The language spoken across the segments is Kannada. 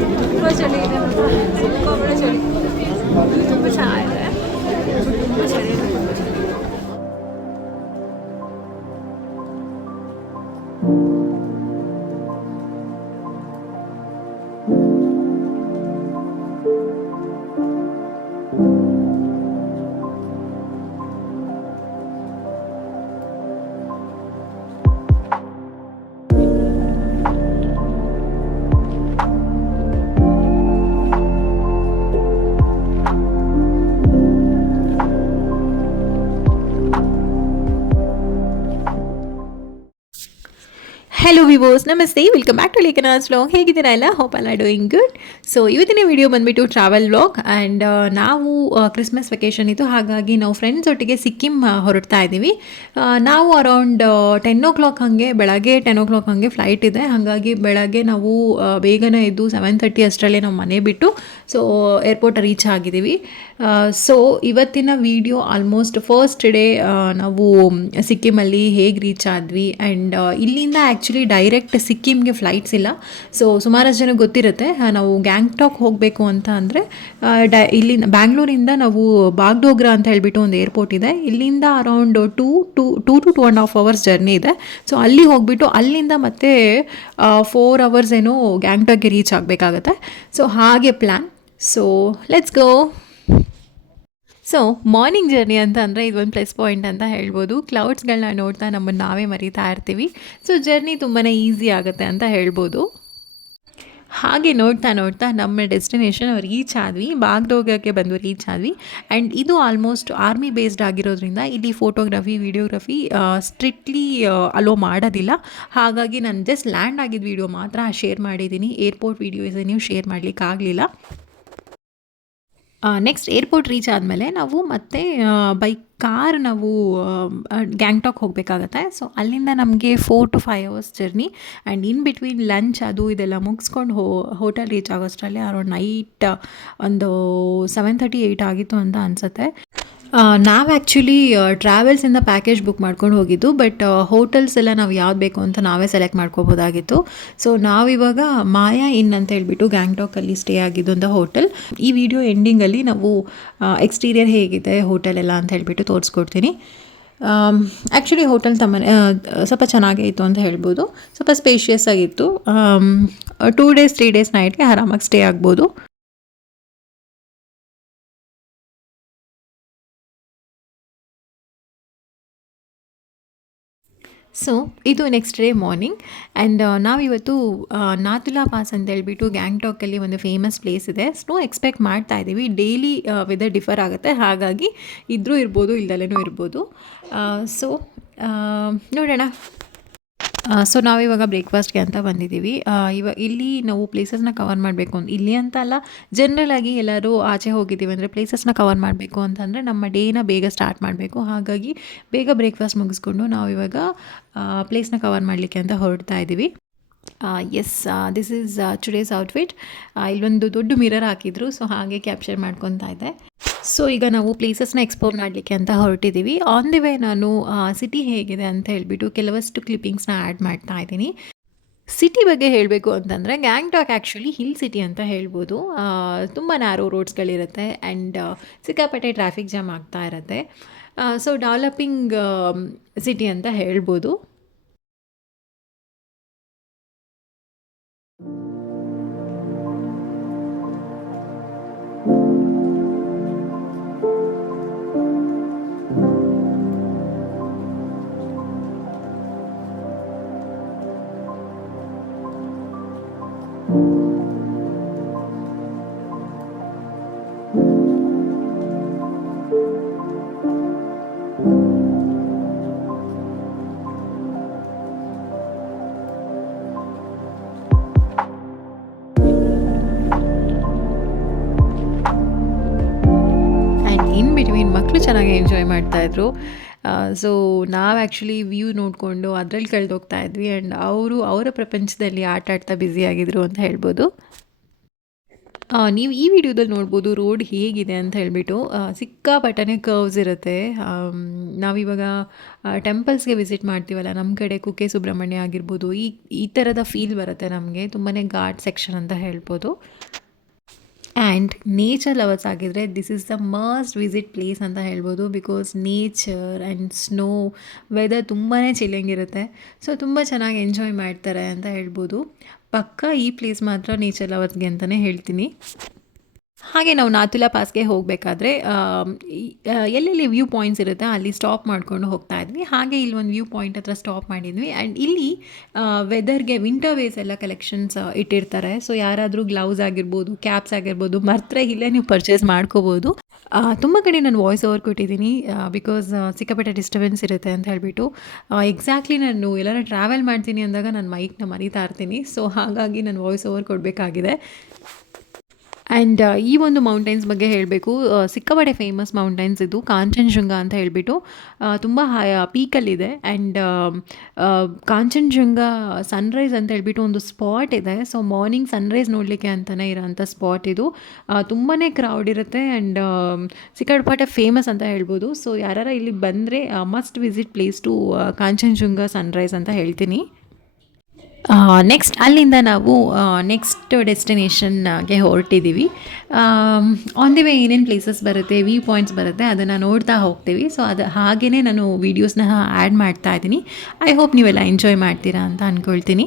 ತುಂಬ ಚಳಿ ಇದೆ, ಸಿಕ್ಕಾಪಟ್ಟೆ ಚಳಿ, ತುಂಬ ಚೆನ್ನಾಗಿದೆ, ತುಂಬ ಚಳಿ ಇದೆ. ಹಲೋ ವಿವೋಸ್, ನಮಸ್ತೆ, ವೆಲ್ಕಮ್ ಬ್ಯಾಕ್ ಟು ಲೇಖನಾಸ್ ವ್ಲಾಗ್. ಹೇಗಿದ್ದೀರಾ ಎಲ್ಲ? ಹೋಪ್ ಎಲ್ಲ ಡೂಯಿಂಗ್ ಗುಡ್. ಸೊ ಇವತ್ತಿನ ವಿಡಿಯೋ ಬಂದುಬಿಟ್ಟು ಟ್ರಾವೆಲ್ ವ್ಲಾಗ್. ಆ್ಯಂಡ್ ನಾವು ಕ್ರಿಸ್ಮಸ್ ವೆಕೇಷನ್ ಇತ್ತು, ಹಾಗಾಗಿ ನಾವು ಫ್ರೆಂಡ್ಸ್ ಒಟ್ಟಿಗೆ ಸಿಕ್ಕಿಂ ಹೊರಡ್ತಾ ಇದ್ದೀವಿ. ನಾವು ಅರೌಂಡ್ 10 o'clock ಹಾಗೆ, ಬೆಳಗ್ಗೆ 10 o'clock ಹಾಗೆ ಫ್ಲೈಟ್ ಇದೆ. ಹಾಗಾಗಿ ಬೆಳಗ್ಗೆ ನಾವು ಬೇಗನೆ ಎದ್ದು 7:30 ಅಷ್ಟರಲ್ಲೇ ನಾವು ಮನೆ ಬಿಟ್ಟು ಸೊ ಏರ್ಪೋರ್ಟ್ ರೀಚ್ ಆಗಿದ್ದೀವಿ. ಸೊ ಇವತ್ತಿನ ವಿಡಿಯೋ ಆಲ್ಮೋಸ್ಟ್ ಫಸ್ಟ್ ಡೇ ನಾವು ಸಿಕ್ಕಿಮಲ್ಲಿ ಹೇಗೆ ರೀಚ್ ಆದ್ವಿ. ಆ್ಯಂಡ್ ಇಲ್ಲಿಂದ ಆ್ಯಕ್ಚುಲಿ ಡೈರೆಕ್ಟ್ ಸಿಕ್ಕಿಮ್ಗೆ ಫ್ಲೈಟ್ಸ್ ಇಲ್ಲ. ಸೊ ಸುಮಾರಷ್ಟು ಜನಕ್ಕೆ ಗೊತ್ತಿರುತ್ತೆ, ನಾವು ಗ್ಯಾಂಗ್ಟಾಕ್ ಹೋಗಬೇಕು ಅಂತ ಅಂದರೆ ಇಲ್ಲಿಂದ ಬ್ಯಾಂಗ್ಳೂರಿಂದ ನಾವು ಬಾಗ್ಡೋಗ್ರಾ ಅಂತ ಹೇಳ್ಬಿಟ್ಟು ಒಂದು ಏರ್ಪೋರ್ಟ್ ಇದೆ. ಇಲ್ಲಿಂದ ಅರೌಂಡ್ 2 to 2.5 hours ಜರ್ನಿ ಇದೆ. ಸೊ ಅಲ್ಲಿ ಹೋಗಿಬಿಟ್ಟು ಅಲ್ಲಿಂದ ಮತ್ತೆ 4 hours ಏನೋ ಗ್ಯಾಂಗ್ಟಾಕ್ಗೆ ರೀಚ್ ಆಗಬೇಕಾಗತ್ತೆ. ಸೊ ಹಾಗೆ plan. So let's go. So morning journey ಅಂತ ಅಂದರೆ ಇದೊಂದು ಪ್ಲಸ್ ಪಾಯಿಂಟ್ ಅಂತ ಹೇಳ್ಬೋದು. ಕ್ಲೌಡ್ಸ್ಗಳನ್ನ ನೋಡ್ತಾ ನಮ್ಮನ್ನು ನಾವೇ ಮರಿತಾ ಇರ್ತೀವಿ. ಸೊ ಜರ್ನಿ ತುಂಬಾ ಈಸಿ ಆಗುತ್ತೆ ಅಂತ ಹೇಳ್ಬೋದು. ಹಾಗೆ ನೋಡ್ತಾ ನೋಡ್ತಾ ನಮ್ಮ ಡೆಸ್ಟಿನೇಷನ್ ರೀಚ್ ಆದ್ವಿ. ಬಾಗ್ಡೋಗಕ್ಕೆ ಬಂದು ರೀಚ್ ಆದ್ವಿ. ಆ್ಯಂಡ್ ಇದು ಆಲ್ಮೋಸ್ಟ್ ಆರ್ಮಿ ಬೇಸ್ಡ್ ಆಗಿರೋದ್ರಿಂದ ಇಲ್ಲಿ ಫೋಟೋಗ್ರಫಿ, ವಿಡಿಯೋಗ್ರಫಿ ಸ್ಟ್ರಿಕ್ಟ್ಲಿ ಅಲೋ ಮಾಡೋದಿಲ್ಲ. ಹಾಗಾಗಿ ನಾನು ಜಸ್ಟ್ ಲ್ಯಾಂಡ್ ಆಗಿದ್ದ ವಿಡಿಯೋ ಮಾತ್ರ ಶೇರ್ ಮಾಡಿದ್ದೀನಿ. ಏರ್ಪೋರ್ಟ್ ವೀಡಿಯೋಸ್ ನೀವು ಶೇರ್ ಮಾಡಲಿಕ್ಕಾಗಲಿಲ್ಲ. ನೆಕ್ಸ್ಟ್ ಏರ್ಪೋರ್ಟ್ ರೀಚ್ ಆದಮೇಲೆ ನಾವು ಮತ್ತೆ ಬೈ ಕಾರ್ ನಾವು ಗ್ಯಾಂಗ್ಟಾಕ್ ಹೋಗಬೇಕಾಗತ್ತೆ. ಸೊ ಅಲ್ಲಿಂದ ನಮಗೆ 4 to 5 hours journey. And in between lunch ಅದು ಇದೆಲ್ಲ ಮುಗಿಸ್ಕೊಂಡು ಹೋಟೆಲ್ ರೀಚ್ ಆಗೋಷ್ಟರಲ್ಲಿ ಅರೌಂಡ್ ನೈಟ್ ಒಂದು 7:30, 8 ಆಗಿತ್ತು ಅಂತ ಅನಿಸುತ್ತೆ. ನಾವು ಆ್ಯಕ್ಚುಲಿ ಟ್ರಾವೆಲ್ಸಿಂದ ಪ್ಯಾಕೇಜ್ ಬುಕ್ ಮಾಡ್ಕೊಂಡು ಹೋಗಿದ್ದು. ಬಟ್ ಹೋಟೆಲ್ಸ್ ಎಲ್ಲ ನಾವು ಯಾವ್ದು ಬೇಕು ಅಂತ ನಾವೇ ಸೆಲೆಕ್ಟ್ ಮಾಡ್ಕೋಬೋದಾಗಿತ್ತು. ಸೊ ನಾವಿವಾಗ ಮಾಯಾ ಇನ್ ಅಂತ ಹೇಳ್ಬಿಟ್ಟು ಗ್ಯಾಂಗ್ಟಾಕಲ್ಲಿ ಸ್ಟೇ ಆಗಿದ್ದು ಅಂತ ಹೋಟೆಲ್. ಈ ವಿಡಿಯೋ ಎಂಡಿಂಗಲ್ಲಿ ನಾವು ಎಕ್ಸ್ಟೀರಿಯರ್ ಹೇಗಿದೆ ಹೋಟೆಲ್ ಎಲ್ಲ ಅಂತ ಹೇಳ್ಬಿಟ್ಟು ತೋರಿಸ್ಕೊಡ್ತೀನಿ. ಆ್ಯಕ್ಚುಲಿ ಹೋಟೆಲ್ ಸ್ವಲ್ಪ ಚೆನ್ನಾಗೇ ಇತ್ತು ಅಂತ ಹೇಳ್ಬೋದು. ಸ್ವಲ್ಪ ಸ್ಪೇಷಿಯಸ್ ಆಗಿತ್ತು. 2 days 3 days ನೈಟ್ಗೆ ಆರಾಮಾಗಿ ಸ್ಟೇ ಆಗ್ಬೋದು. ಸೊ ಇದು ನೆಕ್ಸ್ಟ್ ಡೇ ಮಾರ್ನಿಂಗ್. ಆ್ಯಂಡ್ ನಾವಿವತ್ತು ನಾಥುಲಾ ಪಾಸ್ ಅಂತ ಹೇಳ್ಬಿಟ್ಟು ಗ್ಯಾಂಗ್ಟಾಕಲ್ಲಿ ಒಂದು ಫೇಮಸ್ ಪ್ಲೇಸ್ ಇದೆ. ಸ್ನೋ ಎಕ್ಸ್ಪೆಕ್ಟ್ ಮಾಡ್ತಾ ಇದ್ದೀವಿ. ಡೈಲಿ ವೆದರ್ ಡಿಫರ್ ಆಗುತ್ತೆ, ಹಾಗಾಗಿ ಇದ್ರೂ ಇರ್ಬೋದು, ಇಲ್ದಲೇನೂ ಇರ್ಬೋದು. ಸೊ ನೋಡೋಣ. ಸೊ ನಾವಿವಾಗ ಬ್ರೇಕ್ಫಾಸ್ಟ್ಗೆ ಅಂತ ಬಂದಿದ್ದೀವಿ. ಇಲ್ಲಿ ನಾವು ಪ್ಲೇಸಸ್ನ ಕವರ್ ಮಾಡಬೇಕು ಅಂತ, ಇಲ್ಲಿ ಅಂತ ಅಲ್ಲ, ಜನರಲಾಗಿ ಎಲ್ಲರೂ ಆಚೆ ಹೋಗಿದ್ದೀವಿ ಅಂದರೆ ಪ್ಲೇಸಸ್ನ ಕವರ್ ಮಾಡಬೇಕು ಅಂತಂದರೆ ನಮ್ಮ ಡೇನ ಬೇಗ ಸ್ಟಾರ್ಟ್ ಮಾಡಬೇಕು. ಹಾಗಾಗಿ ಬೇಗ ಬ್ರೇಕ್ಫಾಸ್ಟ್ ಮುಗಿಸ್ಕೊಂಡು ನಾವಿವಾಗ ಪ್ಲೇಸ್ನ ಕವರ್ ಮಾಡಲಿಕ್ಕೆ ಅಂತ ಹೊರಡ್ತಾ ಇದ್ದೀವಿ. Yes, this is today's outfit. ಇಲ್ಲೊಂದು ದೊಡ್ಡ ಮಿರರ್ ಹಾಕಿದ್ರು, ಸೊ ಹಾಗೆ ಕ್ಯಾಪ್ಚರ್ ಮಾಡ್ಕೊತಾ ಇದ್ದೆ. ಸೊ ಈಗ ನಾವು ಪ್ಲೇಸಸ್ನ ಎಕ್ಸ್ಪ್ಲೋರ್ ಮಾಡಲಿಕ್ಕೆ ಅಂತ ಹೊರಟಿದ್ದೀವಿ. ಆನ್ ದಿ ವೇ ನಾನು ಸಿಟಿ ಹೇಗಿದೆ ಅಂತ ಹೇಳ್ಬಿಟ್ಟು ಕೆಲವಷ್ಟು ಕ್ಲಿಪ್ಪಿಂಗ್ಸ್ನ ಆ್ಯಡ್ ಮಾಡ್ತಾ ಇದ್ದೀನಿ. ಸಿಟಿ ಬಗ್ಗೆ ಹೇಳಬೇಕು ಅಂತಂದರೆ ಗ್ಯಾಂಗ್ಟಾಕ್ ಆ್ಯಕ್ಚುಲಿ ಹಿಲ್ ಸಿಟಿ ಅಂತ ಹೇಳ್ಬೋದು. ತುಂಬ ನ್ಯಾರೋ ರೋಡ್ಸ್ಗಳಿರುತ್ತೆ ಆ್ಯಂಡ್ ಸಿಕ್ಕಾಪಟ್ಟೆ ಟ್ರಾಫಿಕ್ ಜಾಮ್ ಆಗ್ತಾ ಇರುತ್ತೆ. ಸೊ ಡೆವಲಪಿಂಗ್ ಸಿಟಿ ಅಂತ ಹೇಳ್ಬೋದು. ಇನ್ ಬಿಟ್ವೀನ್ ಮಕ್ಕಳು ಚೆನ್ನಾಗಿ ಎಂಜಾಯ್ ಮಾಡ್ತಾಯಿದ್ರು. ಸೊ ನಾವು ಆ್ಯಕ್ಚುಲಿ ವ್ಯೂ ನೋಡಿಕೊಂಡು ಅದರಲ್ಲಿ ಕಳೆದೋಗ್ತಾ ಇದ್ವಿ. ಆ್ಯಂಡ್ ಅವರ ಪ್ರಪಂಚದಲ್ಲಿ ಆಟ ಆಡ್ತಾ ಬ್ಯುಸಿಯಾಗಿದ್ರು ಅಂತ ಹೇಳ್ಬೋದು. ನೀವು ಈ ವಿಡಿಯೋದಲ್ಲಿ ನೋಡ್ಬೋದು ರೋಡ್ ಹೇಗಿದೆ ಅಂತ ಹೇಳ್ಬಿಟ್ಟು ಸಿಕ್ಕಾಪಟ್ಟನೆ ಕರ್ವ್ಸ್ ಇರುತ್ತೆ. ನಾವಿವಾಗ ಟೆಂಪಲ್ಸ್ಗೆ ವಿಸಿಟ್ ಮಾಡ್ತೀವಲ್ಲ, ನಮ್ಮ ಕಡೆ ಕುಕ್ಕೆ ಸುಬ್ರಹ್ಮಣ್ಯ ಆಗಿರ್ಬೋದು, ಈ ಥರದ ಫೀಲ್ ಬರುತ್ತೆ ನಮಗೆ. ತುಂಬಾ ಘಾಟ್ ಸೆಕ್ಷನ್ ಅಂತ ಹೇಳ್ಬೋದು. ಆ್ಯಂಡ್ ನೇಚರ್ ಲವರ್ಸ್ ಆಗಿದ್ದರೆ this is the must visit place ಅಂತ ಹೇಳ್ಬೋದು. Because nature and snow weather ತುಂಬಾ ಚಿಲ್ಲಿಂಗಿರುತ್ತೆ. ಸೊ ತುಂಬ ಚೆನ್ನಾಗಿ ಎಂಜಾಯ್ ಮಾಡ್ತಾರೆ ಅಂತ ಹೇಳ್ಬೋದು. ಪಕ್ಕ ಈ ಪ್ಲೇಸ್ ಮಾತ್ರ ನೇಚರ್ ಲವರ್ಸ್ಗೆ ಅಂತಲೇ ಹೇಳ್ತೀನಿ. ಹಾಗೆ ನಾವು ನಾಥುಲಾ ಪಾಸ್ಗೆ ಹೋಗಬೇಕಾದ್ರೆ ಎಲ್ಲೆಲ್ಲಿ ವ್ಯೂ ಪಾಯಿಂಟ್ಸ್ ಇರುತ್ತೆ ಅಲ್ಲಿ ಸ್ಟಾಪ್ ಮಾಡಿಕೊಂಡು ಹೋಗ್ತಾ ಇದ್ವಿ. ಹಾಗೆ ಇಲ್ಲಿ ಒಂದು ವ್ಯೂ ಪಾಯಿಂಟ್ ಹತ್ರ ಸ್ಟಾಪ್ ಮಾಡಿದ್ವಿ. ಆ್ಯಂಡ್ ಇಲ್ಲಿ ವೆದರ್ಗೆ ವಿಂಟರ್ ವೇಸ್ ಎಲ್ಲ ಕಲೆಕ್ಷನ್ಸ್ ಇಟ್ಟಿರ್ತಾರೆ. ಸೊ ಯಾರಾದರೂ ಗ್ಲೌಸ್ ಆಗಿರ್ಬೋದು, ಕ್ಯಾಪ್ಸ್ ಆಗಿರ್ಬೋದು ಮರ್ತ್ರೆ ಇಲ್ಲೇ ನೀವು ಪರ್ಚೇಸ್ ಮಾಡ್ಕೋಬೋದು. ತುಂಬ ಕಡೆ ನಾನು ವಾಯ್ಸ್ ಓವರ್ ಕೊಟ್ಟಿದ್ದೀನಿ ಬಿಕಾಸ್ ಸಿಕ್ಕಾಪಟ್ಟೆ ಡಿಸ್ಟರ್ಬೆನ್ಸ್ ಇರುತ್ತೆ ಅಂತ ಹೇಳ್ಬಿಟ್ಟು. ಎಕ್ಸಾಕ್ಟ್ಲಿ ನಾನು ಎಲ್ಲಾರು ಟ್ರಾವೆಲ್ ಮಾಡ್ತೀನಿ ಅಂದಾಗ ನಾನು ಮೈಕ್ನ ಮರಿತಾ ಇರ್ತೀನಿ. ಸೊ ಹಾಗಾಗಿ ನಾನು ವಾಯ್ಸ್ ಓವರ್ ಕೊಡಬೇಕಾಗಿದೆ. ಆ್ಯಂಡ್ ಈ ಒಂದು ಮೌಂಟೈನ್ಸ್ ಬಗ್ಗೆ ಹೇಳಬೇಕು, ಸಿಕ್ಕಾಪಟ್ಟೆ ಫೇಮಸ್ ಮೌಂಟೈನ್ಸ್ ಇದು ಕಾಂಚನಜುಂಗ ಅಂತ ಹೇಳ್ಬಿಟ್ಟು. ತುಂಬ ಪೀಕಲ್ಲಿದೆ. ಆ್ಯಂಡ್ ಕಾಂಚನಜುಂಗ ಸನ್ರೈಸ್ ಅಂತ ಹೇಳ್ಬಿಟ್ಟು ಒಂದು ಸ್ಪಾಟ್ ಇದೆ. ಸೊ ಮಾರ್ನಿಂಗ್ ಸನ್ರೈಸ್ ನೋಡಲಿಕ್ಕೆ ಅಂತಲೇ ಇರೋಂಥ ಸ್ಪಾಟ್ ಇದು. ತುಂಬಾ ಕ್ರೌಡ್ ಇರುತ್ತೆ ಆ್ಯಂಡ್ ಸಿಕ್ಕಾಪಟ್ಟೆ ಫೇಮಸ್ ಅಂತ ಹೇಳ್ಬೋದು. ಸೊ ಯಾರು ಇಲ್ಲಿ ಬಂದರೆ must visit place to Kanchenjunga sunrise ಅಂತ ಹೇಳ್ತೀನಿ. ನೆಕ್ಸ್ಟ್ ಅಲ್ಲಿಂದ ನಾವು ನೆಕ್ಸ್ಟ್ ಡೆಸ್ಟಿನೇಷನ್ಗೆ ಹೊರಟಿದ್ದೀವಿ. ಆನ್ ದಿ ವೇ ಏನೇನು ಪ್ಲೇಸಸ್ ಬರುತ್ತೆ, ವ್ಯೂ ಪಾಯಿಂಟ್ಸ್ ಬರುತ್ತೆ, ಅದನ್ನು ನೋಡ್ತಾ ಹೋಗ್ತೀವಿ. ಸೊ ಅದು ಹಾಗೆಯೇ ನಾನು ವೀಡಿಯೋಸ್ನ ಆ್ಯಡ್ ಮಾಡ್ತಾ ಇದ್ದೀನಿ. ಐ ಹೋಪ್ ನೀವೆಲ್ಲ ಎಂಜಾಯ್ ಮಾಡ್ತೀರಾ ಅಂತ ಅಂದ್ಕೊಳ್ತೀನಿ.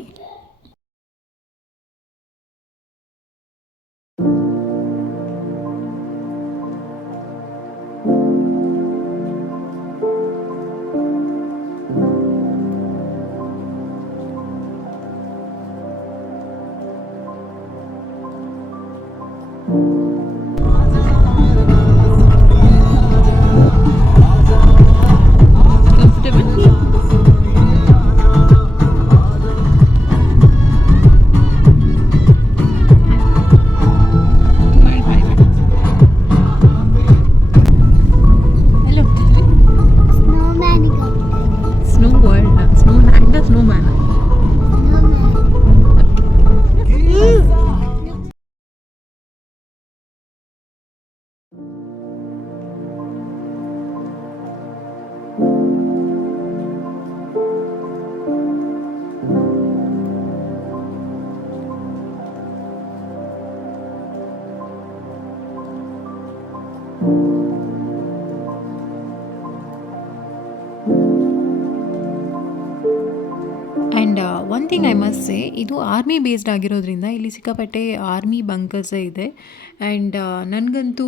And one thing I must say, ಇದು ಆರ್ಮಿ ಬೇಸ್ಡ್ ಆಗಿರೋದ್ರಿಂದ ಇಲ್ಲಿ ಸಿಕ್ಕಾಪಟ್ಟೆ ಆರ್ಮಿ ಬಂಕರ್ಸೇ ಇದೆ. ಆ್ಯಂಡ್ ನನಗಂತೂ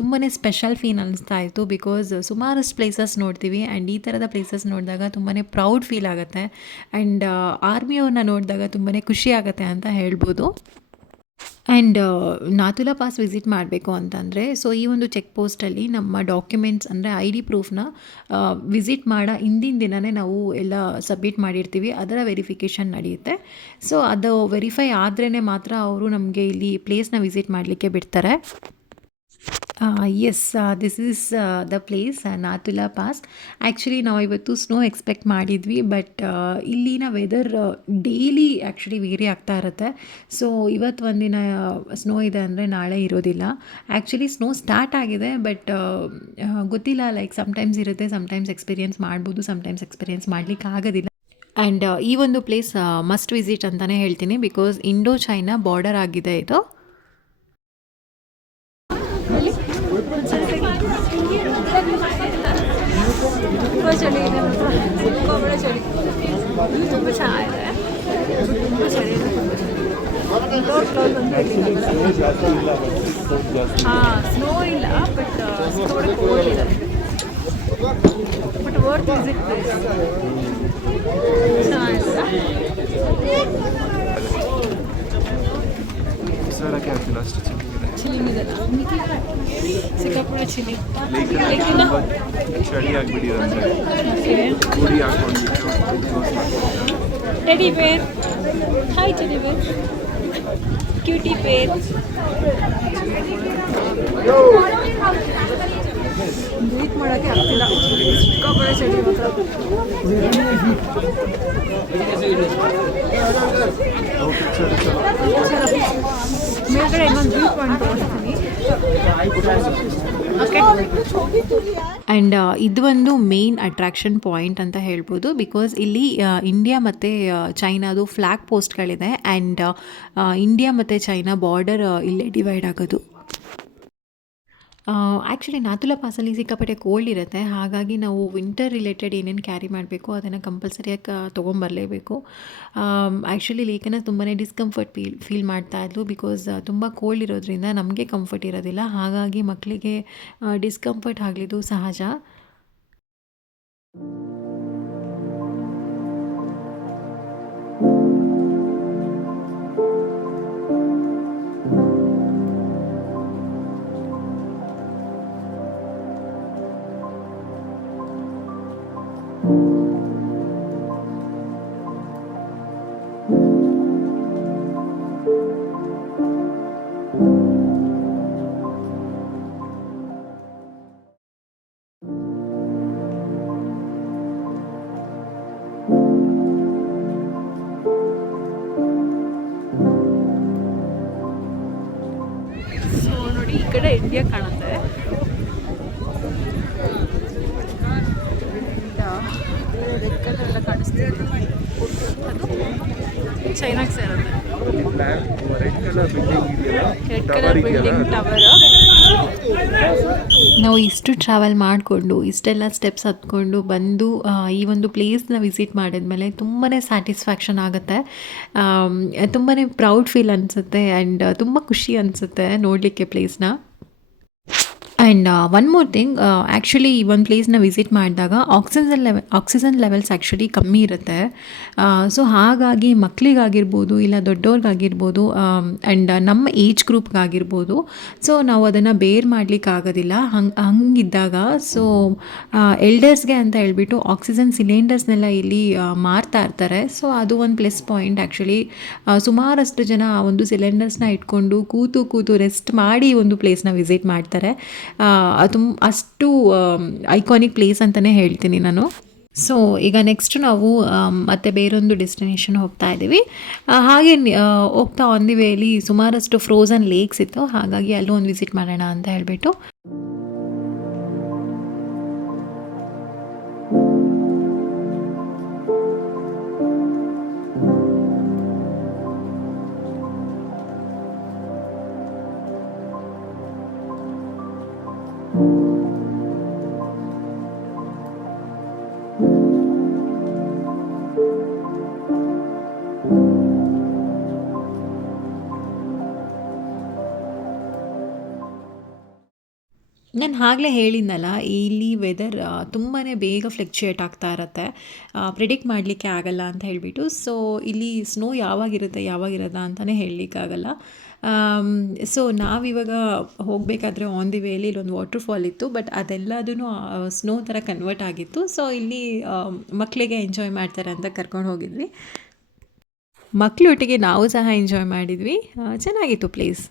ತುಂಬಾ ಸ್ಪೆಷಲ್ ಫೀಲ್ ಅನ್ನಿಸ್ತಾ ಇತ್ತು. ಬಿಕಾಸ್ ಸುಮಾರಷ್ಟು ಪ್ಲೇಸಸ್ ನೋಡ್ತೀವಿ ಆ್ಯಂಡ್ ಈ ಥರದ ಪ್ಲೇಸಸ್ ನೋಡಿದಾಗ ತುಂಬಾ ಪ್ರೌಡ್ ಫೀಲ್ ಆಗುತ್ತೆ. ಆ್ಯಂಡ್ ಆರ್ಮಿಯವ್ರನ್ನ ನೋಡಿದಾಗ ತುಂಬಾ ಖುಷಿ ಆಗುತ್ತೆ ಅಂತ ಹೇಳ್ಬೋದು. ಆ್ಯಂಡ್ ನಾಥುಲಾ ಪಾಸ್ ವಿಸಿಟ್ ಮಾಡಬೇಕು ಅಂತಂದರೆ, ಸೊ ಈ ಒಂದು ಚೆಕ್ ಪೋಸ್ಟಲ್ಲಿ ನಮ್ಮ ಡಾಕ್ಯುಮೆಂಟ್ಸ್ ಅಂದರೆ ID ಪ್ರೂಫ್ನ ವಿಸಿಟ್ ಮಾಡೋ ಹಿಂದಿನ ದಿನವೇ ನಾವು ಎಲ್ಲ ಸಬ್ಮಿಟ್ ಮಾಡಿರ್ತೀವಿ. ಅದರ ವೆರಿಫಿಕೇಷನ್ ನಡೆಯುತ್ತೆ. ಸೊ ಅದು ವೆರಿಫೈ ಆದ್ರೇ ಮಾತ್ರ ಅವರು ನಮಗೆ ಇಲ್ಲಿ ಪ್ಲೇಸ್ನ ವಿಸಿಟ್ ಮಾಡಲಿಕ್ಕೆ ಬಿಡ್ತಾರೆ. Yes, this is the place Nathula pass. Actually ನಾವು ಇವತ್ತು ಸ್ನೋ ಎಕ್ಸ್ಪೆಕ್ಟ್ ಮಾಡಿದ್ವಿ, ಬಟ್ ಇಲ್ಲಿನ ವೆದರ್ ಡೈಲಿ ಆ್ಯಕ್ಚುಲಿ ವೇರಿ ಆಗ್ತಾ ಇರುತ್ತೆ. ಸೊ ಇವತ್ತು ಒಂದಿನ ಸ್ನೋ ಇದೆ ಅಂದರೆ ನಾಳೆ ಇರೋದಿಲ್ಲ. ಆ್ಯಕ್ಚುಲಿ ಸ್ನೋ ಸ್ಟಾರ್ಟ್ ಆಗಿದೆ, ಬಟ್ ಗೊತ್ತಿಲ್ಲ, ಲೈಕ್ ಸಮ್ಟೈಮ್ಸ್ ಇರುತ್ತೆ, ಸಮ್ಟೈಮ್ಸ್ ಎಕ್ಸ್ಪೀರಿಯೆನ್ಸ್ ಮಾಡ್ಬೋದು, ಸಮ್ಟೈಮ್ಸ್ ಎಕ್ಸ್ಪೀರಿಯೆನ್ಸ್ ಮಾಡಲಿಕ್ಕೆ ಆಗೋದಿಲ್ಲ. ಆ್ಯಂಡ್ ಈ ಒಂದು ಪ್ಲೇಸ್ ಮಸ್ಟ್ ವಿಸಿಟ್ ಅಂತಲೇ ಹೇಳ್ತೀನಿ. ಬಿಕಾಸ್ ಇಂಡೋ ಚೈನಾ ಬಾರ್ಡರ್ ಆಗಿದೆ ಇದು. ತುಂಬ ಚಳಿ ಇದೆ ಮಾತ್ರ, ಸಿಕ್ಕಾಪಟ್ಟೆ ಚಳಿ. ಇದು ತುಂಬ ಚೆನ್ನಾಗಿದೆ, ತುಂಬ ಚಳಿ ಇದೆ. ಇಂಡೋರ್ ಕ್ಲೌಸ್ ಅಂತ ಸ್ನೋ ಇಲ್ಲ, ಬಟ್ ಸಿಕ್ಕಾಪಟ್ಟೆ ಕೋಲ್ಡ್ ಇದೆ. ಬಟ್ ವರ್ತ್ ವಿಸಿಟ್ ಪ್ಲೇಸ್ ಚೆನ್ನಾಗಿದೆ. ಚಿಲ್ಲಿಂಗ್ ಇದೆಲ್ಲ ಸಿಕ್ಕಾಪಟ್ಟೆ ಚಿಲ್ಲಿ. ಚಳಿ ಆಗಿಬಿಟ್ಟಿದೆ. ಟೆಡಿ ಬೇರ್, ಹಾಯ್ ಟೆಡಿ ಬೇರ್, ಕ್ಯೂಟಿ ಬೇರ್. ಬ್ರೀತ್ ಮಾಡೋಕ್ಕೆ ಆಗ್ತಿಲ್ಲ, ಸಿಕ್ಕಾಪಟ್ಟೆ ಚಳಿ ಮಾತ್ರ. ಮೇಲ್ಗಡೆ ಇನ್ನೊಂದು ವ್ಯೂ ಪಾಯಿಂಟ್ ತೋರಿಸ್ತೀನಿ. ಓಕೆ, ಆ್ಯಂಡ್ ಇದು ಒಂದು ಮೇನ್ ಅಟ್ರಾಕ್ಷನ್ ಪಾಯಿಂಟ್ ಅಂತ ಹೇಳ್ಬೋದು. ಬಿಕಾಸ್ ಇಲ್ಲಿ ಇಂಡಿಯಾ ಮತ್ತು ಚೈನಾದು ಫ್ಲ್ಯಾಗ್ ಪೋಸ್ಟ್ಗಳಿದೆ. ಆ್ಯಂಡ್ ಇಂಡಿಯಾ ಮತ್ತು ಚೈನಾ ಬಾರ್ಡರ್ ಇಲ್ಲೇ ಡಿವೈಡ್ ಆಗೋದು. ಆ್ಯಕ್ಚುಲಿ ನಾಥುಲಾ ಪಾಸಲ್ಲಿ ಸಿಕ್ಕಾಪಟ್ಟೆ ಕೋಲ್ಡ್ ಇರುತ್ತೆ. ಹಾಗಾಗಿ ನಾವು ವಿಂಟರ್ ರಿಲೇಟೆಡ್ ಏನೇನು ಕ್ಯಾರಿ ಮಾಡಬೇಕು ಅದನ್ನು ಕಂಪಲ್ಸರಿಯಾಗಿ ತೊಗೊಂಬರಲೇಬೇಕು. ಆ್ಯಕ್ಚುಲಿ ಲೇಖನ ತುಂಬಾ ಡಿಸ್ಕಂಫರ್ಟ್ ಫೀಲ್ ಮಾಡ್ತಾ ಇದ್ಲು. ಬಿಕಾಸ್ ತುಂಬ ಕೋಲ್ಡ್ ಇರೋದ್ರಿಂದ ನಮಗೆ ಕಂಫರ್ಟ್ ಇರೋದಿಲ್ಲ. ಹಾಗಾಗಿ ಮಕ್ಕಳಿಗೆ ಡಿಸ್ಕಂಫರ್ಟ್ ಆಗಲಿದ್ದು ಸಹಜ. ಸೊ ನೋಡಿ, ಈ ಕಡೆ ಇಂಡಿಯಾ ಕಾಣುತ್ತೆ. ರೆಡ್ ಕಲರ್ ಎಲ್ಲ ಕಾಣಿಸ್ತಿದೆ. ಅದು ಚೈನಾಗೆ ಸೇರುತ್ತೆ. Red colour building tower. ನಾವು ಇಷ್ಟು ಟ್ರಾವೆಲ್ ಮಾಡಿಕೊಂಡು ಇಷ್ಟೆಲ್ಲ ಸ್ಟೆಪ್ಸ್ ಹತ್ಕೊಂಡು ಬಂದು ಈ ಒಂದು ಪ್ಲೇಸ್ನ ವಿಸಿಟ್ ಮಾಡಿದ್ಮೇಲೆ ತುಂಬಾ ಸ್ಯಾಟಿಸ್ಫ್ಯಾಕ್ಷನ್ ಆಗುತ್ತೆ. ತುಂಬಾ ಪ್ರೌಡ್ ಫೀಲ್ ಅನಿಸುತ್ತೆ. ಆ್ಯಂಡ್ ತುಂಬ ಖುಷಿ ಅನಿಸುತ್ತೆ ನೋಡಲಿಕ್ಕೆ ಪ್ಲೇಸ್ನ. And one more thing, actually ಈ ಒಂದು ಪ್ಲೇಸ್ನ ವಿಸಿಟ್ ಮಾಡಿದಾಗ ಆಕ್ಸಿಜನ್ ಲೆವೆಲ್ಸ್ ಆ್ಯಕ್ಚುಲಿ ಕಮ್ಮಿ ಇರುತ್ತೆ. ಸೊ ಹಾಗಾಗಿ ಮಕ್ಕಳಿಗಾಗಿರ್ಬೋದು ಇಲ್ಲ ದೊಡ್ಡವ್ರಿಗಾಗಿರ್ಬೋದು ಆ್ಯಂಡ್ ನಮ್ಮ ಏಜ್ ಗ್ರೂಪ್ಗಾಗಿರ್ಬೋದು, ಸೊ ನಾವು ಅದನ್ನು ಬೇರ್ ಮಾಡಲಿಕ್ಕಾಗೋದಿಲ್ಲ. ಹಂಗಿದ್ದಾಗ ಸೊ ಎಲ್ಡರ್ಸ್ಗೆ ಅಂತ ಹೇಳ್ಬಿಟ್ಟು ಆಕ್ಸಿಜನ್ ಸಿಲಿಂಡರ್ಸ್ನೆಲ್ಲ ಇಲ್ಲಿ ಮಾರ್ತಾ ಇರ್ತಾರೆ. ಸೊ ಅದು ಒಂದು ಪ್ಲಸ್ ಪಾಯಿಂಟ್. ಆ್ಯಕ್ಚುಲಿ ಸುಮಾರಷ್ಟು ಜನ ಆ ಒಂದು ಸಿಲಿಂಡರ್ಸ್ನ ಇಟ್ಕೊಂಡು ಕೂತು ರೆಸ್ಟ್ ಮಾಡಿ ಒಂದು ಪ್ಲೇಸ್ನ ವಿಸಿಟ್ ಮಾಡ್ತಾರೆ. ಅದು ಅಷ್ಟು ಐಕಾನಿಕ್ ಪ್ಲೇಸ್ ಅಂತಲೇ ಹೇಳ್ತೀನಿ ನಾನು. ಸೊ ಈಗ ನೆಕ್ಸ್ಟ್ ನಾವು ಮತ್ತೆ ಬೇರೊಂದು ಡೆಸ್ಟಿನೇಷನ್ ಹೋಗ್ತಾ ಇದ್ದೀವಿ. ಹಾಗೆ ಹೋಗ್ತಾ ಆನ್ ದಿ ವೇಲಿ ಸುಮಾರಷ್ಟು ಫ್ರೋಝನ್ ಲೇಕ್ಸ್ ಇತ್ತು. ಹಾಗಾಗಿ ಅಲ್ಲೂ ಒಂದು ವಿಸಿಟ್ ಮಾಡೋಣ ಅಂತ ಹೇಳಿಬಿಟ್ಟು ನಾನು ಆಗಲೇ ಹೇಳಿದ್ನಲ್ಲ, ಇಲ್ಲಿ ವೆದರ್ ತುಂಬಾ ಬೇಗ ಫ್ಲಕ್ಚುಯೇಟ್ ಆಗ್ತಾ ಇರುತ್ತೆ. ಪ್ರಿಡಿಕ್ಟ್ ಮಾಡಲಿಕ್ಕೆ ಆಗಲ್ಲ ಅಂತ ಹೇಳಿಬಿಟ್ಟು. ಸೊ ಇಲ್ಲಿ ಸ್ನೋ ಯಾವಾಗಿರಲ್ಲ ಅಂತಲೇ ಹೇಳಲಿಕ್ಕಾಗಲ್ಲ. ಸೊ ನಾವಿವಾಗ ಹೋಗಬೇಕಾದ್ರೆ ಆನ್ ದಿ ವೇಲಿ ಇಲ್ಲೊಂದು ವಾಟರ್ ಫಾಲ್ ಇತ್ತು. ಬಟ್ ಅದೆಲ್ಲದೂ ಸ್ನೋ ಥರ ಕನ್ವರ್ಟ್ ಆಗಿತ್ತು. ಸೊ ಇಲ್ಲಿ ಮಕ್ಕಳಿಗೆ ಎಂಜಾಯ್ ಮಾಡ್ತಾರೆ ಅಂತ ಕರ್ಕೊಂಡು ಹೋಗಿದ್ವಿ. ಮಕ್ಕಳೊಟ್ಟಿಗೆ ನಾವು ಸಹ ಎಂಜಾಯ್ ಮಾಡಿದ್ವಿ. ಚೆನ್ನಾಗಿತ್ತು ಪ್ಲೇಸ್.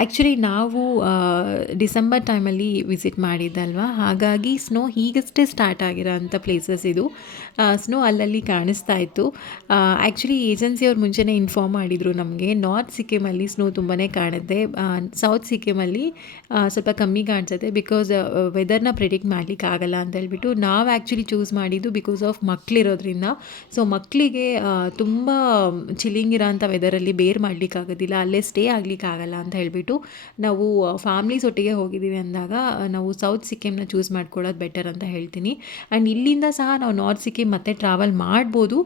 ಆ್ಯಕ್ಚುಲಿ ನಾವು ಡಿಸೆಂಬರ್ ಟೈಮಲ್ಲಿ ವಿಸಿಟ್ ಮಾಡಿದ್ದಲ್ವ, ಹಾಗಾಗಿ ಸ್ನೋ ಹೀಗಷ್ಟೇ ಸ್ಟಾರ್ಟ್ ಆಗಿರೋ ಅಂಥ ಪ್ಲೇಸಸ್ ಇದು. ಸ್ನೋ ಅಲ್ಲಲ್ಲಿ ಕಾಣಿಸ್ತಾ ಇತ್ತು. ಆ್ಯಕ್ಚುಲಿ ಏಜೆನ್ಸಿಯವ್ರು ಮುಂಚೆನೇ ಇನ್ಫಾರ್ಮ್ ಮಾಡಿದರು ನಮಗೆ, ನಾರ್ತ್ ಸಿಕ್ಕಿಮಲ್ಲಿ ಸ್ನೋ ತುಂಬಾ ಕಾಣುತ್ತೆ, ಸೌತ್ ಸಿಕ್ಕಿಮಲ್ಲಿ ಸ್ವಲ್ಪ ಕಮ್ಮಿ ಕಾಣಿಸುತ್ತೆ. ಬಿಕಾಸ್ ವೆದರ್ನ ಪ್ರಿಡಿಕ್ಟ್ ಮಾಡಲಿಕ್ಕೆ ಆಗಲ್ಲ ಅಂತ ಹೇಳ್ಬಿಟ್ಟು ನಾವು ಆ್ಯಕ್ಚುಲಿ ಚೂಸ್ ಮಾಡಿದ್ದು ಬಿಕಾಸ್ ಆಫ್ ಮಕ್ಕಳಿರೋದ್ರಿಂದ. ಸೊ ಮಕ್ಕಳಿಗೆ ತುಂಬ ಚಿಲ್ಲಿಂಗ್ ಇರೋ ಅಂಥ ವೆದರಲ್ಲಿ ಬೇರ್ ಮಾಡಲಿಕ್ಕಾಗೋದಿಲ್ಲ, ಅಲ್ಲೇ ಸ್ಟೇ ಆಗಲಿಕ್ಕಾಗಲ್ಲ ಅಂತ ಹೇಳಿಬಿಟ್ಟು ನಾವು ಫ್ಯಾಮ್ಲೀಸ್ ಒಟ್ಟಿಗೆ ಹೋಗಿದ್ದೀವಿ ಅಂದಾಗ ನಾವು ಸೌತ್ ಸಿಕ್ಕಿಮ್ನ ಚೂಸ್ ಮಾಡ್ಕೊಳ್ಳೋದು ಬೆಟರ್ ಅಂತ ಹೇಳ್ತೀನಿ. ಆ್ಯಂಡ್ ಇಲ್ಲಿಂದ ಸಹ ನಾವು ನಾರ್ತ್ ಸಿಕ್ಕಿಮ್ ಮತ್ತೆ ಟ್ರಾವೆಲ್ ಮಾಡ್ಬೋದು.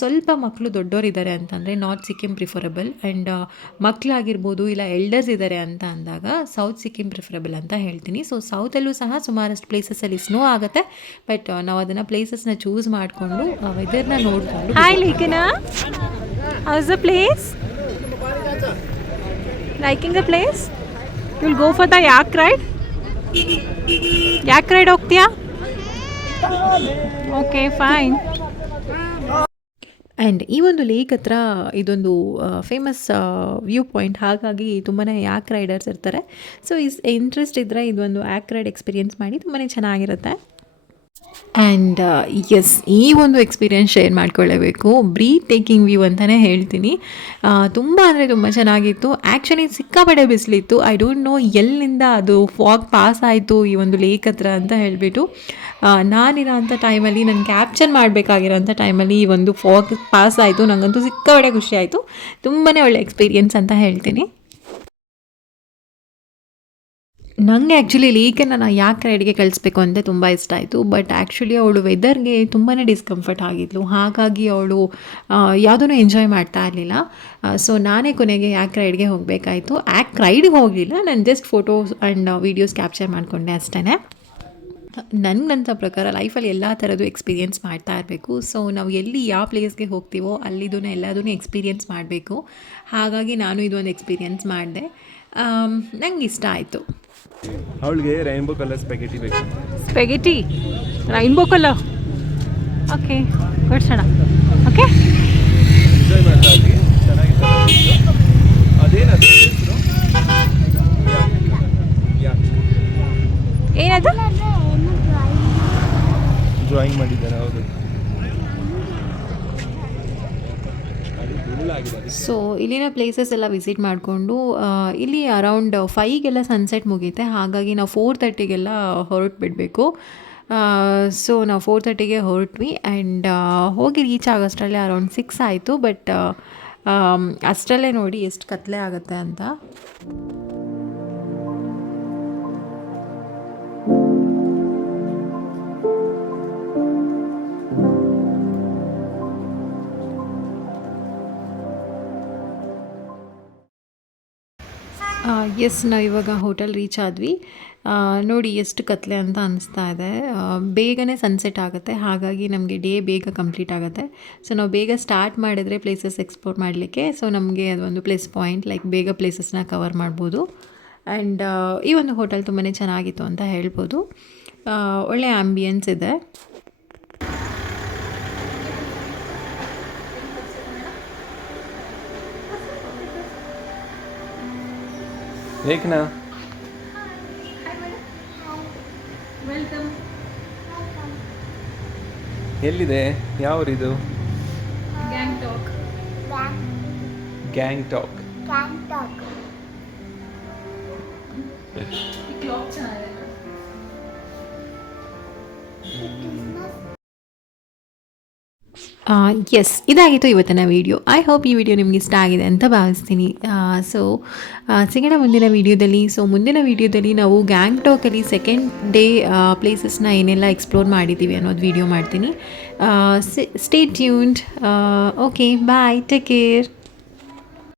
ಸ್ವಲ್ಪ ಮಕ್ಕಳು ದೊಡ್ಡೋರಿದ್ದಾರೆ ಅಂತಂದರೆ ನಾರ್ತ್ ಸಿಕ್ಕಿಮ್ ಪ್ರಿಫರಬಲ್, ಆ್ಯಂಡ್ ಮಕ್ಕಳಾಗಿರ್ಬೋದು ಇಲ್ಲ ಎಲ್ಡರ್ಸ್ ಇದ್ದಾರೆ ಅಂತ ಅಂದಾಗ ಸೌತ್ ಸಿಕ್ಕಿಮ್ ಪ್ರಿಫರಬಲ್ ಅಂತ ಹೇಳ್ತೀನಿ. ಸೊ ಸೌತಲ್ಲೂ ಸಹ ಸುಮಾರಷ್ಟು ಪ್ಲೇಸಸಲ್ಲಿ ಸ್ನೋ ಆಗುತ್ತೆ, ಬಟ್ ನಾವು ಅದನ್ನು ಪ್ಲೇಸಸ್ನ ಚೂಸ್ ಮಾಡಿಕೊಂಡು ವೆದರ್ನ ನೋಡಿಕೊಂಡು. Hi Lekhana, how's the place? Liking the place? Will go for the yak ride? Yak ride ಹೋಗ್ತೀಯಾ? Okay fine. ಆ್ಯಂಡ್ ಈ ಒಂದು ಲೇಕ್ ಹತ್ರ ಇದೊಂದು ಫೇಮಸ್ ವ್ಯೂ ಪಾಯಿಂಟ್, ಹಾಗಾಗಿ ತುಂಬಾ ಯಾಕ್ ರೈಡರ್ಸ್ ಇರ್ತಾರೆ. ಸೊ ಇಂಟ್ರೆಸ್ಟ್ ಇದ್ದರೆ ಇದೊಂದು ಯಾಕ್ ರೈಡ್ ಎಕ್ಸ್ಪೀರಿಯೆನ್ಸ್ ಮಾಡಿ, ತುಂಬಾ ಚೆನ್ನಾಗಿರುತ್ತೆ. ಆ್ಯಂಡ್ ಎಸ್, ಈ ಒಂದು ಎಕ್ಸ್ಪೀರಿಯೆನ್ಸ್ ಶೇರ್ ಮಾಡ್ಕೊಳ್ಳೇಬೇಕು. ಬ್ರೀತ್ ಟೇಕಿಂಗ್ ವ್ಯೂ ಅಂತಲೇ ಹೇಳ್ತೀನಿ. ತುಂಬ ಅಂದರೆ ತುಂಬ ಚೆನ್ನಾಗಿತ್ತು. ಆ್ಯಕ್ಚುಲಿ ಸಿಕ್ಕಾಪಟ್ಟೆ ಬಿಸಿಲಿತ್ತು. ಐ ಡೋಂಟ್ ನೋ ಎಲ್ಲಿಂದ ಅದು ಫಾಗ್ ಪಾಸ್ ಆಯಿತು ಈ ಒಂದು ಲೇಕ್ ಹತ್ರ ಅಂತ ಹೇಳಿಬಿಟ್ಟು. ನಾನಿರೋ ಅಂಥ ಟೈಮಲ್ಲಿ, ನಾನು ಕ್ಯಾಪ್ಚರ್ ಮಾಡಬೇಕಾಗಿರೋಂಥ ಟೈಮಲ್ಲಿ ಈ ಒಂದು ಫಾಗ್ ಪಾಸ್ ಆಯಿತು. ನನಗಂತೂ ಸಿಕ್ಕಾಪಟ್ಟೆ ಖುಷಿ ಆಯಿತು. ತುಂಬಾ ಒಳ್ಳೆ ಎಕ್ಸ್ಪೀರಿಯೆನ್ಸ್ ಅಂತ ಹೇಳ್ತೀನಿ. ನನಗೆ ಆ್ಯಕ್ಚುಲಿ ಲೇಕನ್ನು ನಾನು ಯಾಕೆ ರೈಡ್ಗೆ ಕಳಿಸ್ಬೇಕು ಅಂತ ತುಂಬ ಇಷ್ಟ ಆಯಿತು. ಬಟ್ ಆ್ಯಕ್ಚುಲಿ ಅವಳು ವೆದರ್ಗೆ ತುಂಬಾ ಡಿಸ್ಕಂಫರ್ಟ್ ಆಗಿದ್ಲು, ಹಾಗಾಗಿ ಅವಳು ಯಾವುದೂ ಎಂಜಾಯ್ ಮಾಡ್ತಾ ಇರಲಿಲ್ಲ. ಸೊ ನಾನೇ ಕೊನೆಗೆ ಯಾಕೆ ರೈಡ್ಗೆ ಹೋಗಬೇಕಾಯಿತು. ಯಾಕೆ ರೈಡ್ಗೆ ಹೋಗಲಿಲ್ಲ, ನಾನು just photos and videos capture ಮಾಡಿಕೊಂಡೆ ಅಷ್ಟೇ. ನನಗಂಥ ಪ್ರಕಾರ ಲೈಫಲ್ಲಿ ಎಲ್ಲ ಥರದ್ದು ಎಕ್ಸ್ಪೀರಿಯೆನ್ಸ್ ಮಾಡ್ತಾ ಇರಬೇಕು. ಸೊ ನಾವು ಎಲ್ಲಿ ಯಾವ ಪ್ಲೇಸ್ಗೆ ಹೋಗ್ತೀವೋ ಅಲ್ಲಿದನ್ನು ಎಲ್ಲದನ್ನೂ ಎಕ್ಸ್ಪೀರಿಯೆನ್ಸ್ ಮಾಡಬೇಕು. ಹಾಗಾಗಿ ನಾನು ಇದೊಂದು ಎಕ್ಸ್ಪೀರಿಯೆನ್ಸ್ ಮಾಡಿದೆ, ನಂಗೆ ಇಷ್ಟ ಆಯಿತು. ಅವಳಿಗೆ ರೈನ್ಬೋ ಕಲರ್ ಸ್ಪೆಗೆಟಿ ಬೇಕು. ಸ್ಪೆಗೆಟಿ ರೈನ್ಬೋ ಕಲರ್, ಓಕೆ ಕೊಡ್ಸೋಣ. ಓಕೆ, ಎಂಜಾಯ್ ಮಾಡ್ತಾ ಇದ್ವಿ, ಚೆನ್ನಾಗಿತ್ತು. ಅದೇನದು ಏನದು? ಡ್ರಾಯಿಂಗ್ ಮಾಡಿದ್ದಾರೆ. ಹೌದು, ಸೊ ಇಲ್ಲಿನ ಪ್ಲೇಸಸ್ ಎಲ್ಲ ವಿಸಿಟ್ ಮಾಡಿಕೊಂಡು ಇಲ್ಲಿ ಅರೌಂಡ್ 5ಗೆಲ್ಲ ಸನ್ಸೆಟ್ ಮುಗೀತೆ. ಹಾಗಾಗಿ ನಾವು 4:30ಗೆಲ್ಲ ಹೊರಟು ಬಿಡಬೇಕು. ಸೊ ನಾವು 4:30ಗೆ ಹೊರಟ್ವಿ. ಆ್ಯಂಡ್ ಹೋಗಿ ರೀಚ್ ಆಗೋಷ್ಟರಲ್ಲೇ ಅರೌಂಡ್ 6 ಆಯಿತು. ಬಟ್ ಅಷ್ಟರಲ್ಲೇ ನೋಡಿ ಎಷ್ಟು ಕತ್ಲೆ ಆಗುತ್ತೆ ಅಂತ. ಎಸ್, ನಾವು ಇವಾಗ ಹೋಟೆಲ್ ರೀಚ್ ಆದ್ವಿ. ನೋಡಿ ಎಷ್ಟು ಕತ್ಲೆ ಅಂತ ಅನಿಸ್ತಾ ಇದೆ. ಬೇಗನೆ ಸನ್ಸೆಟ್ ಆಗುತ್ತೆ, ಹಾಗಾಗಿ ನಮಗೆ ಡೇ ಬೇಗ ಕಂಪ್ಲೀಟ್ ಆಗುತ್ತೆ. ಸೊ ನಾವು ಬೇಗ ಸ್ಟಾರ್ಟ್ ಮಾಡಿದರೆ ಪ್ಲೇಸಸ್ ಎಕ್ಸ್ಪ್ಲೋರ್ ಮಾಡಲಿಕ್ಕೆ, ಸೊ ನಮಗೆ ಅದೊಂದು ಪ್ಲಸ್ ಪಾಯಿಂಟ್, ಲೈಕ್ ಬೇಗ ಪ್ಲೇಸಸ್ನ ಕವರ್ ಮಾಡ್ಬೋದು. ಆ್ಯಂಡ್ ಈ ಒಂದು ಹೋಟೆಲ್ ತುಂಬಾ ಚೆನ್ನಾಗಿತ್ತು ಅಂತ ಹೇಳ್ಬೋದು. ಒಳ್ಳೆ ಆಂಬಿಯನ್ಸ್ ಇದೆ. ಲೇಖನ, ಎಲ್ಲಿದೆ? ಯಾವೂರಿದು? ಗ್ಯಾಂಗ್ಟಾಕ್. ಗ್ಯಾಂಗ್ಟಾಕ್. ಎಸ್, ಇದಾಗಿತ್ತು ಇವತ್ತಿನ ವೀಡಿಯೋ. ಐ ಹೋಪ್ ಈ ವಿಡಿಯೋ ನಿಮ್ಗೆ ಇಷ್ಟ ಆಗಿದೆ ಅಂತ ಭಾವಿಸ್ತೀನಿ. ಸೊ ಸಿಗೋಣ ಮುಂದಿನ ವೀಡಿಯೋದಲ್ಲಿ. ಸೊ ಮುಂದಿನ ವೀಡಿಯೋದಲ್ಲಿ ನಾವು ಗ್ಯಾಂಗ್ಟಾಕಲ್ಲಿ ಸೆಕೆಂಡ್ ಡೇ ಪ್ಲೇಸಸ್ನ ಏನೆಲ್ಲ ಎಕ್ಸ್ಪ್ಲೋರ್ ಮಾಡಿದ್ದೀವಿ ಅನ್ನೋದು ವೀಡಿಯೋ ಮಾಡ್ತೀನಿ. Stay tuned. ಓಕೆ, ಬಾಯ್, ಟೇಕ್ ಕೇರ್.